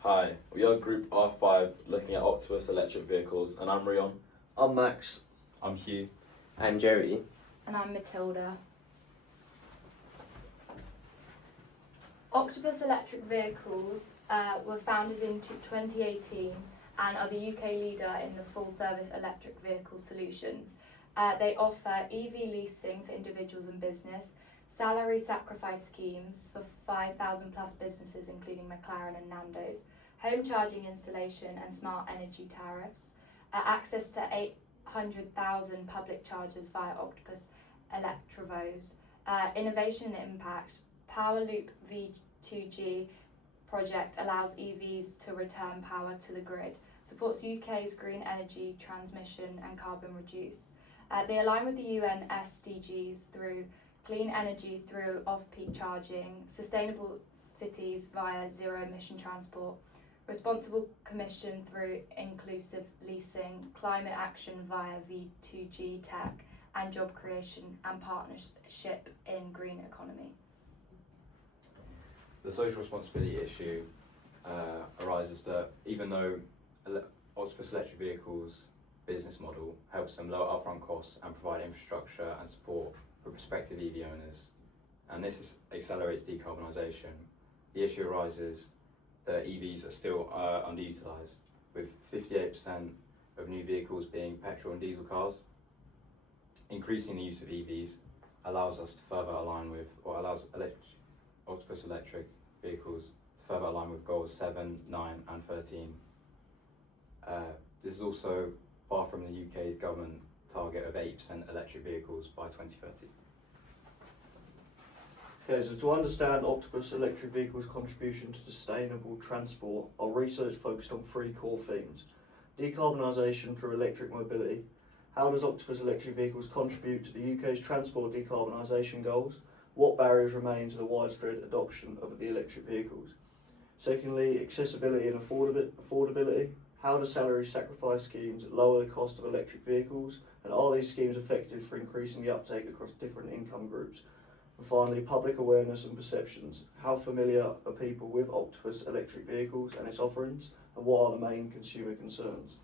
Hi, we are Group R5 looking at Octopus electric vehicles, and I'm Rion. I'm Max. I'm Hugh. I'm Jerry. And I'm Matilda. Octopus Electric Vehicles were founded in 2018 and are the UK leader in the full service electric vehicle solutions. They offer EV leasing for individuals and business, salary sacrifice schemes for 5,000 plus businesses including McLaren and Nando's, home charging installation and smart energy tariffs, access to 800,000 public chargers via Octopus Electrovos, innovation and impact. Powerloop V2G project allows EVs to return power to the grid, supports UK's green energy transmission and carbon reduce. They align with the UN SDGs through clean energy through off-peak charging, sustainable cities via zero-emission transport, responsible commission through inclusive leasing, climate action via V2G tech, and job creation and partnership in green economy. The social responsibility issue arises that even though Octopus Electric Vehicles business model helps them lower upfront costs and provide infrastructure and support for prospective EV owners, and this accelerates decarbonisation, the issue arises that EVs are still underutilised, with 58% of new vehicles being petrol and diesel cars. Increasing the use of EVs allows us to further align with, or allows Octopus Electric Vehicles to further align with goals 7, 9 and 13. This is also far from the UK's government target of 8% electric vehicles by 2030. Okay, so to understand Octopus Electric Vehicles' contribution to sustainable transport, our research focused on three core themes. Decarbonisation through electric mobility. How does Octopus Electric Vehicles contribute to the UK's transport decarbonisation goals? What barriers remain to the widespread adoption of the electric vehicles? Secondly, accessibility and affordability. How do salary sacrifice schemes lower the cost of electric vehicles, and are these schemes effective for increasing the uptake across different income groups? And finally, public awareness and perceptions. How familiar are people with Octopus Electric Vehicles and its offerings, and what are the main consumer concerns?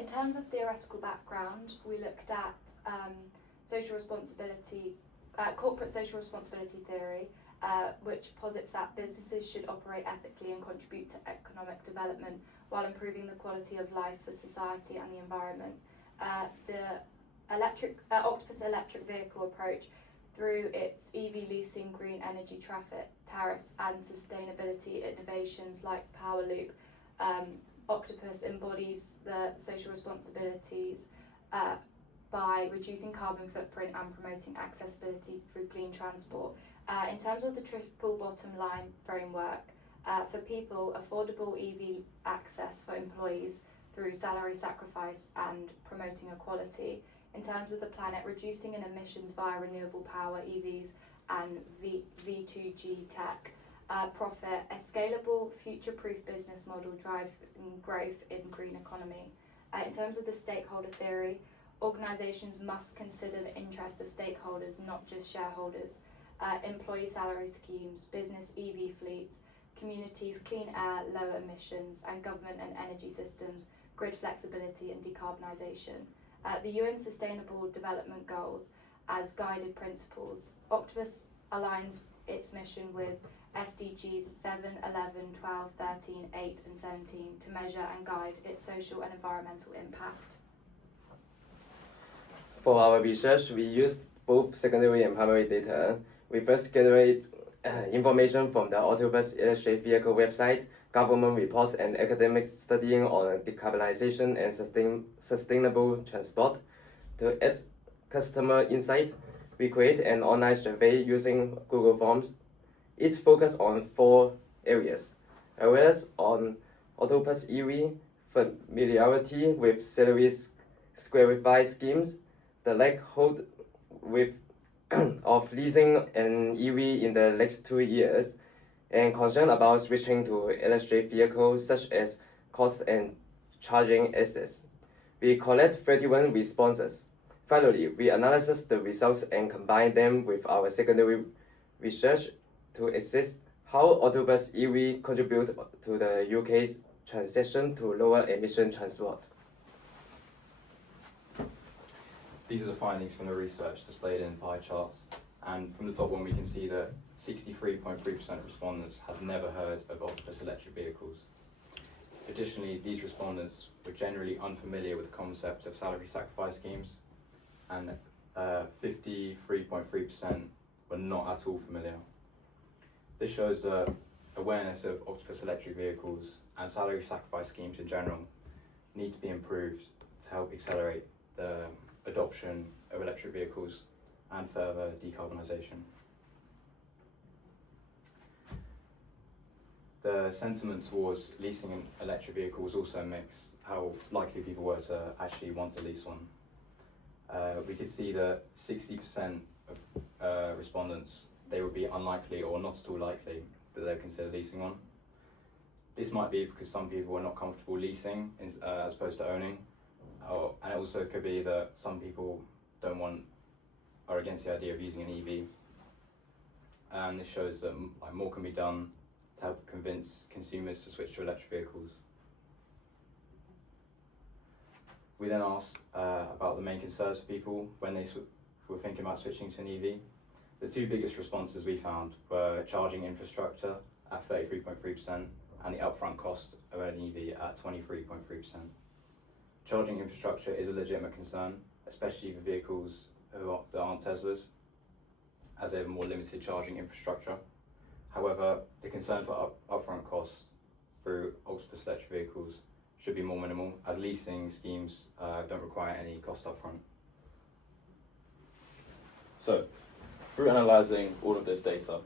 In terms of theoretical background, we looked at social responsibility, corporate social responsibility theory, which posits that businesses should operate ethically and contribute to economic development while improving the quality of life for society and the environment. The Octopus Electric Vehicle approach, through its EV leasing, green energy tariffs and sustainability innovations like Powerloop, Octopus embodies the social responsibilities by reducing carbon footprint and promoting accessibility through clean transport. In terms of the triple bottom line framework, for people, affordable EV access for employees through salary sacrifice and promoting equality. In terms of the planet, reducing in emissions via renewable power, EVs and V2G tech. Profit, a scalable, future-proof business model driving growth in green economy. In terms of the stakeholder theory, organisations must consider the interest of stakeholders, not just shareholders. Employee salary schemes, business EV fleets, communities, clean air, lower emissions, and government and energy systems, grid flexibility and decarbonisation. The UN Sustainable Development Goals as guided principles. Octopus aligns its mission with SDGs 7, 11, 12, 13, 8 and 17 to measure and guide its social and environmental impact. For our research, we used both secondary and primary data. We first generate information from the Octopus Electric Vehicle website, government reports and academic studying on decarbonization and sustainable transport. To add customer insight, we create an online survey using Google Forms. It's focused on 4 areas: awareness on Octopus EV, familiarity with salary sacrifice schemes, the likelihood of leasing an EV in the next 2 years, and concern about switching to electric vehicles such as cost and charging access. We collect 31 responses. Finally, we analyze the results and combine them with our secondary research to assess How Autobus EV contribute to the UK's transition to lower emission transport? These are the findings from the research displayed in pie charts, and from the top one we can see that 63.3% of respondents have never heard of Octopus electric vehicles. Additionally, these respondents were generally unfamiliar with the concept of salary sacrifice schemes, and 53.3% were not at all familiar. This shows that awareness of Octopus electric vehicles and salary sacrifice schemes in general need to be improved to help accelerate the adoption of electric vehicles and further decarbonisation. The sentiment towards leasing an electric vehicle was also mixed, how likely people were to actually want to lease one. We could see that 60% of respondents, they would be unlikely or not at all likely that they would consider leasing one. This might be because some people are not comfortable leasing as opposed to owning, and it also could be that some people are against the idea of using an EV. And this shows that more can be done to help convince consumers to switch to electric vehicles. We then asked about the main concerns for people when they were thinking about switching to an EV. The two biggest responses we found were charging infrastructure at 33.3% and the upfront cost of an EV at 23.3%. Charging infrastructure is a legitimate concern, especially for vehicles that aren't Teslas, as they have more limited charging infrastructure. However, the concern for upfront costs through Octopus electric vehicles should be more minimal, as leasing schemes don't require any cost upfront. So, through analysing all of this data,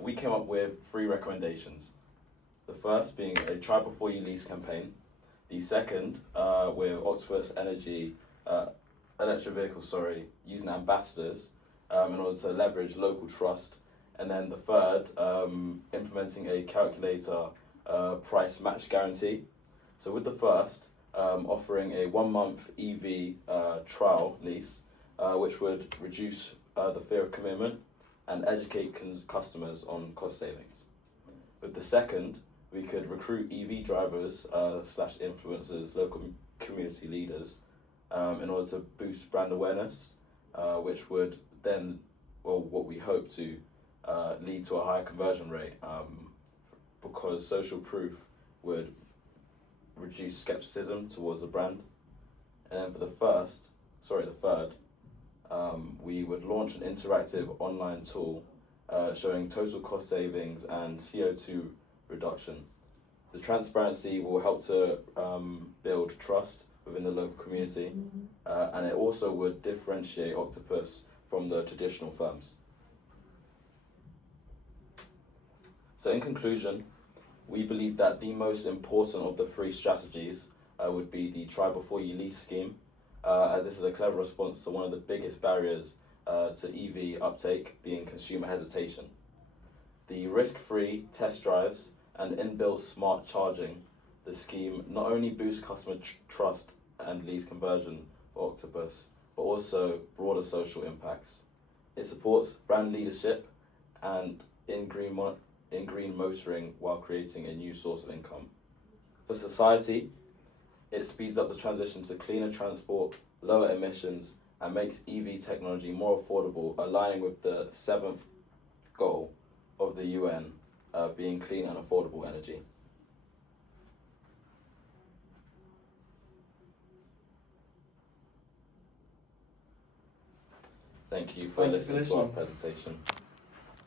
we came up with 3 recommendations. The first being a try before you lease campaign. The second, with Octopus Energy electric vehicles, using ambassadors in order to leverage local trust. And then the third, implementing a calculator price match guarantee. So with the first, offering a 1-month EV trial lease, which would reduce the fear of commitment and educate customers on cost savings. With the second, we could recruit EV drivers / influencers, local community leaders, in order to boost brand awareness, which would then, what we hope to lead to a higher conversion rate, because social proof would reduce skepticism towards the brand. And then for the third, we would launch an interactive online tool showing total cost savings and CO2 reduction. The transparency will help to build trust within the local community, and it also would differentiate Octopus from the traditional firms. So in conclusion, we believe that the most important of the 3 strategies would be the try before you lease scheme, as this is a clever response to one of the biggest barriers to EV uptake, being consumer hesitation. The risk-free test drives and inbuilt smart charging, the scheme not only boosts customer trust and leads conversion for Octopus, but also broader social impacts. It supports brand leadership and in green motoring while creating a new source of income. For society, it speeds up the transition to cleaner transport, lower emissions, and makes EV technology more affordable, aligning with the 7th goal of the UN, being clean and affordable energy. Thank you for Thank you for listening to our listening. presentation.